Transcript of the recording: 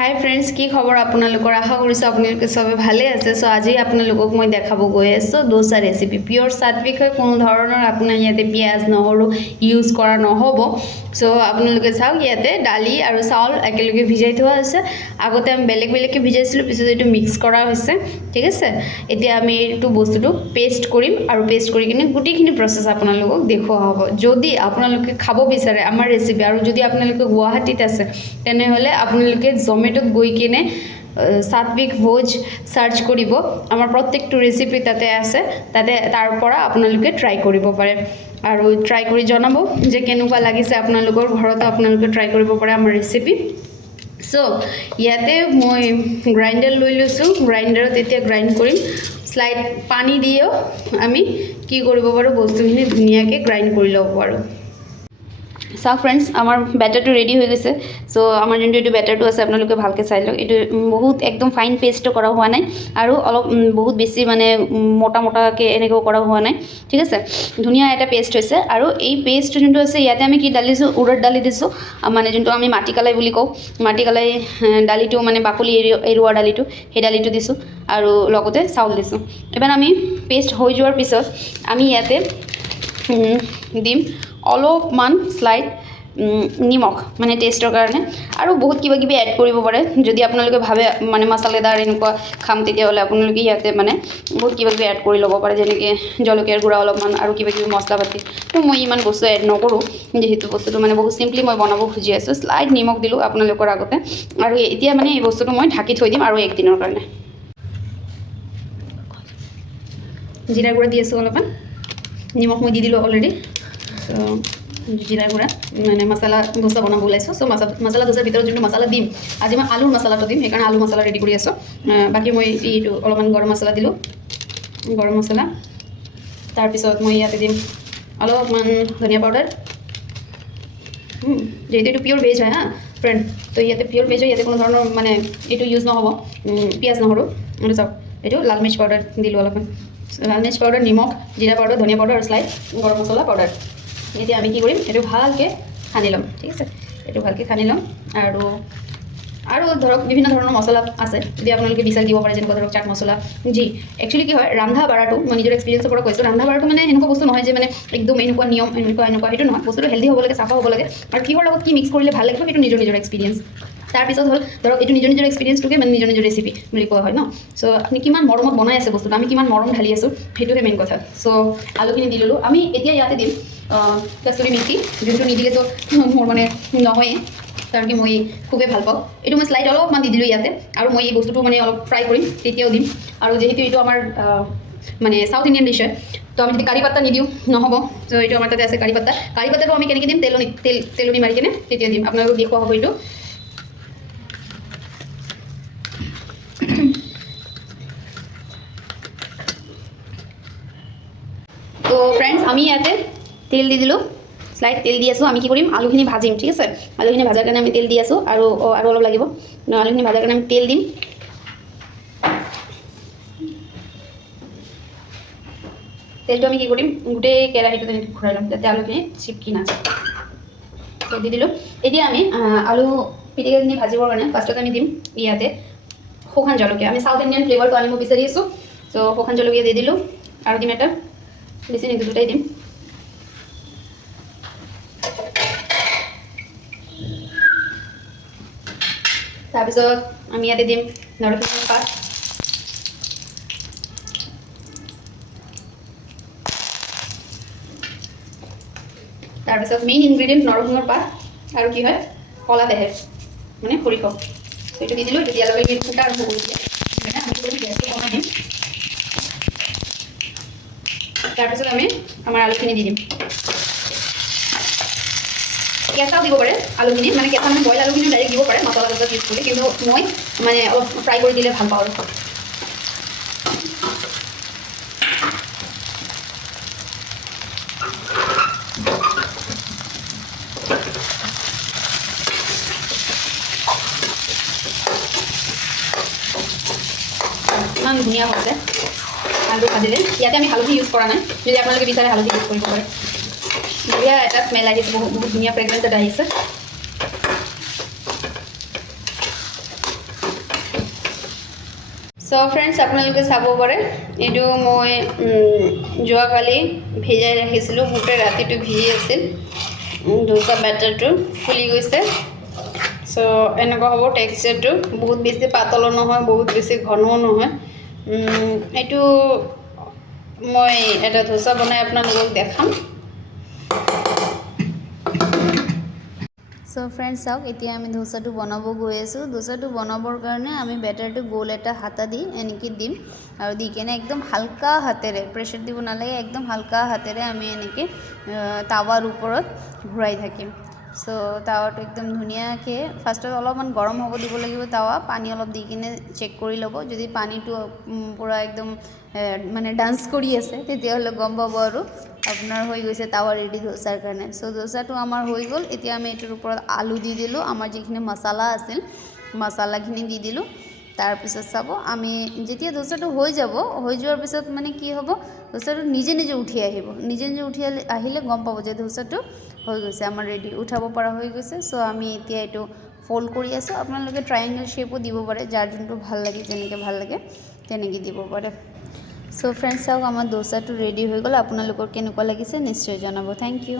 হাই friends, কি খবৰ আপোনালোকৰ? আশা কৰিছোঁ আপোনালোকে চবে ভালে আছে। চ' আজি আপোনালোকক মই দেখাব গৈ আছোঁ দোচা ৰেচিপি। পিয়ৰ সাত্বিক হয়, কোনো ধৰণৰ আপোনাৰ ইয়াতে পিঁয়াজ নহৰু ইউজ কৰা নহ'ব। চ' আপোনালোকে চাওক, ইয়াতে দালি আৰু চাউল একেলগে ভিজাই থোৱা আছে। আগতে আমি বেলেগকৈ ভিজাইছিলোঁ, পিছত এইটো মিক্স কৰা হৈছে, ঠিক আছে। এতিয়া আমি এইটো বস্তুটো পেষ্ট কৰিম আৰু পেষ্ট কৰি কিনে গোটেইখিনি প্ৰচেছ আপোনালোকক দেখুওৱা হ'ব। যদি আপোনালোকে খাব বিচাৰে আমাৰ ৰেচিপি আৰু যদি আপোনালোকে গুৱাহাটীত আছে তেনেহ'লে আপোনালোকে জমেটোত গৈ কিনে সাত্বিক ভোজ সাৰ্চ কৰিব। আমাৰ প্ৰত্যেকটো ৰেচিপি তাতে আছে, তাৰ পৰা আপোনালোকে ট্ৰাই কৰিব পাৰে আৰু ট্ৰাই কৰি জনাব যে কেনেকুৱা লাগিছে। আপোনালোকৰ ঘৰতো আপোনালোকে ট্ৰাই কৰিব পাৰে আমাৰ ৰেচিপি। চ' ইয়াতে মই গ্ৰাইণ্ডাৰ লৈ লৈছোঁ। গ্ৰাইণ্ডাৰত এতিয়া গ্ৰাইণ্ড কৰিম। স্লাইড পানী দিও আমি কি কৰিব পাৰোঁ, বস্তুখিনি ধুনীয়াকৈ গ্ৰাইণ্ড কৰি ল'ব পাৰোঁ। চাওক ফ্ৰেণ্ডছ, আমাৰ বেটাৰটো ৰেডি হৈ গৈছে। চ' আমাৰ যোনটো এইটো বেটাৰটো আছে আপোনালোকে ভালকৈ চাই লওক। এইটো বহুত একদম ফাইন পেষ্টটো কৰা হোৱা নাই আৰু অলপ বহুত বেছি মানে মোটাকৈ এনেকৈও কৰা হোৱা নাই, ঠিক আছে। ধুনীয়া এটা পেষ্ট হৈছে। আৰু এই পেষ্ট যোনটো আছে ইয়াতে আমি কি দালি দিছোঁ, উৰদ দালি দিছোঁ, মানে যোনটো আমি মাটিকালাই বুলি কওঁ। মাটিকালাই দালিটো মানে বাকলি এৰুৱা দালিটো, সেই দালিটো দিছোঁ আৰু লগতে চাউল দিছোঁ। এবাৰ আমি পেষ্ট হৈ যোৱাৰ পিছত আমি ইয়াতে দিম অলপমান স্লাইড নিমখ, মানে টেষ্টৰ কাৰণে। আৰু বহুত কিবা কিবি এড কৰিব পাৰে যদি আপোনালোকে ভাবে মানে মছলাদাৰ এনেকুৱা খাম, তেতিয়াহ'লে আপোনালোকে ইয়াতে মানে বহুত কিবা কিবি এড কৰি ল'ব পাৰে, যেনেকৈ জলকীয়াৰ গুড়া অলপমান আৰু কিবা কিবি মছলা পাতি। তো মই ইমান বস্তু এড নকৰোঁ, যিহেতু বস্তুটো মানে বহুত চিম্পলি মই বনাব খুজি আছোঁ। স্লাইড নিমখ দিলোঁ আপোনালোকৰ আগতে। আৰু এতিয়া মানে এই বস্তুটো মই ঢাকি থৈ দিম আৰু একদিনৰ কাৰণে। জিৰা গুড়া দি আছোঁ অলপমান, নিমখ মই দি দিলোঁ অলৰেডি। চ' জিৰা গুড়া মানে মছলা দোচা বনাব ওলাইছোঁ। চ' মছলা দোচাৰ ভিতৰত যোনটো মছলা দিম, আজি মই আলুৰ মছলাটো দিম, সেইকাৰণে আলু মছলা ৰেডি কৰি আছোঁ। বাকী মই এইটো অলপমান গৰম মছলা দিলোঁ, গৰম মছলা। তাৰপিছত মই ইয়াতে দিম অলপমান ধনিয়া পাউডাৰ। যিহেতু এইটো পিয়'ৰ ভেজ হয় হা ফ্ৰেণ্ড, তো ইয়াতে পিয়'ৰ ভেজ হয়, ইয়াতে কোনো ধৰণৰ মানে এইটো ইউজ নহ'ব পিঁয়াজ নহৰু। এইটো চাওক, এইটো লাল মিৰ্চ পাউডাৰ দিলোঁ অলপমান, লাল মিৰ্চ পাউডাৰ, নিমখ, জিৰা পাউডাৰ, ধনিয়া পাউডাৰ আৰু স্লাইড গৰম মছলা পাউডাৰ। এতিয়া আমি কি কৰিম, এইটো ভালকৈ সানি ল'ম, ঠিক আছে। এইটো ভালকৈ সানি ল'ম। আৰু ধৰক বিভিন্ন ধৰণৰ মছলা আছে, যদি আপোনালোকে বিচাৰি দিব পাৰে, যেনেকুৱা ধৰক চাট মছলা। একচুৱেলি কি হয়, ৰন্ধা বাঢ়াটো মই নিজৰ এক্সপিৰিয়েঞ্চৰ পৰা কৈছোঁ, ৰন্ধা বাঢ়াটো মানে এনেকুৱা বস্তু নহয় যে মানে একদম এনেকুৱা নিয়ম এনেকুৱা সেইটো নহয়। বস্তুটো হেল্ডি হ'ব লাগে, চাফা হ'ব লাগে, আৰু কিহৰ লগত কি মিক্স কৰিলে ভাল লাগিব সেইটো নিজৰ এক্সপিৰিয়েঞ্চ। তাৰপিছত হ'ল ধৰক এইটো নিজৰ এক্সপিৰিয়েঞ্চটোকে মানে নিজৰ ৰেচিপি বুলি কোৱা হয় ন। চ' আপুনি কিমান মৰমত বনাই আছে বস্তুটো, আমি কিমান মৰম ঢালি আছোঁ, সেইটোহে মেইন কথা। চ' আলুখিনি দি ল'লোঁ। আমি এতিয়া ইয়াতে দিম কস্তুৰী মেথি, যোনটো নিদিলেতো মোৰ মানে নহয়েই, কাৰণ কি মই খুবেই ভাল পাওঁ। এইটো মই স্লাইড অলপমান দি দিলোঁ ইয়াতে, আৰু মই এই বস্তুটো মানে অলপ ফ্ৰাই কৰিম, তেতিয়াও দিম। আৰু যিহেতু এইটো আমাৰ মানে চাউথ ইণ্ডিয়ান ডিছ হয়, তো আমি যদি কাৰি পাত্তা নিদিওঁ নহ'ব। ত' এইটো আমাৰ তাতে আছে কাৰি পাত্তা। কাৰি পাত্তাটো আমি কেনেকৈ দিম, তেলনি মাৰি কিনে তেতিয়া দিম, আপোনালোকক দেখুওৱা হ'ব এইটো। তো ফ্ৰেণ্ডছ, আমি ইয়াতে তেল দি দিলোঁ, স্লাইড তেল দি আছোঁ। আমি কি কৰিম, আলুখিনি ভাজিম, ঠিক আছে। আলুখিনি ভাজাৰ কাৰণে আমি তেল দি আছোঁ, আৰু অলপ লাগিব। আলুখিনি ভাজাৰ কাৰণে আমি তেল দিম। তেলটো আমি কি কৰিম, গোটেই কেৰাহীটো তেনেকৈ ঘূৰাই ল'ম, যাতে আলুখিনি চিপকি নাযায়। তেল দি দিলোঁ। এতিয়া আমি আলু পিটিকাখিনি ভাজিবৰ কাৰণে ফাৰ্ষ্টতে আমি দিম ইয়াতে শুকান জলকীয়া। আমি চাউথ ইণ্ডিয়ান ফ্লেভাৰটো আনিব বিচাৰি আছোঁ। চ' শুকান জলকীয়া দি দিলোঁ, আৰু দিম এটা, বেছি নিদিওঁ, দুটাই দিম। তাৰপিছত আমি ইয়াতে দিম নৰসিংহৰ পাত, তাৰপিছত মেইন ইনগ্ৰেডিয়েণ্ট নৰসিংহৰ পাত, আৰু কি হয় কলা তেহেৰ মানে সৰিয়হ, সেইটো দি দিলোঁ। তেতিয়া লগে ফুটা আৰম্ভ কৰি দিয়ে, সেইকাৰণে আমি গেছটো কমাই দিম। তাৰপিছত আমি আমাৰ আলুখিনি দি দিম। কেঁচাও দিব পাৰে আলুখিনি, মানে কেঁচা মানে বইল আলুখিনি ডাইৰেক্ট দিব পাৰে মছলা চছলা ইউজ কৰি, কিন্তু মই মানে অলপ ফ্ৰাই কৰি দিলে ভাল পাওঁ আৰু। ইমান ধুনীয়া হৈছে আলু ভাজিলে। ইয়াতে আমি হালধি ইউজ কৰা নাই, যদি আপোনালোকে বিচাৰে হালধি ইউজ কৰিব পাৰে। বঢ়িয়া এটা স্মেল আহিছে, বহুত ধুনীয়া ফ্ৰেগ্ৰেঞ্চ এটা আহিছে। সো ফ্ৰেণ্ডছ আপোনালোকে চাব পাৰে এইটো মই যোৱাকালি ভিজাই ৰাখিছিলোঁ গোটেই ৰাতিটো ভিজি আছিল ডোচা বেটাৰটো ফুলি গৈছে সো এনেকুৱা হ'ব টেক্সচাৰটো বহুত বেছি পাতলো নহয় বহুত বেছি ঘনও নহয় এইটো মই এটা ডোচা বনাই আপোনালোকক দেখাম সো ফ্ৰেণ্ডছ চাওক এতিয়া আমি ডোচাটো বনাব গৈ আছোঁ ডোচাটো বনাবৰ কাৰণে আমি বেটাৰটো গোল এটা হাতা দি এনেকৈ দিম আৰু দি কেনে একদম হালকা হাতেৰে প্ৰেছাৰ দিব নালাগে একদম হালকা হাতেৰে আমি এনেকৈ তাৱাৰ ওপৰত ঘূৰাই থাকিম সো তাৱাটো একদম ধুনীয়াকৈ ফাৰ্ষ্টত অলপমান গৰম হ'ব দিব লাগিব তাৱা পানী অলপ দি কিনে চেক কৰি ল'ব যদি পানীটো পূৰা একদম মানে ডান্স কৰি আছে তেতিয়াহ'লে গম পাব আৰু আপোনাৰ হৈ গৈছে তাৱা ৰেডি ডোচাৰ কাৰণে সো ডোচাটো আমাৰ হৈ গ'ল এতিয়া আমি এইটোৰ ওপৰত আলু দি দিলোঁ আমাৰ যিখিনি মছলা আছিল মছলাখিনি দি দিলোঁ তাৰপিছত চাব আমি যেতিয়া ডোচাটো হৈ যাব হৈ যোৱাৰ পিছত মানে কি হ'ব ডোচাটো নিজে নিজে উঠি আহিব নিজে নিজে উঠি আহিলে গম পাব যে ডোচাটো হৈ গৈছে আমাৰ ৰেডি উঠাব পৰা হৈ গৈছে সো আমি এতিয়া এইটো ফোল্ড কৰি আছোঁ আপোনালোকে ট্ৰায়েংগল শ্বেপো দিব পাৰে যাৰ যোনটো ভাল লাগে যেনেকৈ ভাল লাগে তেনেকৈ দিব পাৰে সো ফ্ৰেণ্ডছ চাওক আমাৰ ডোচাটো ৰেডি হৈ গ'ল আপোনালোকৰ কেনেকুৱা লাগিছে নিশ্চয় জনাব থেংক ইউ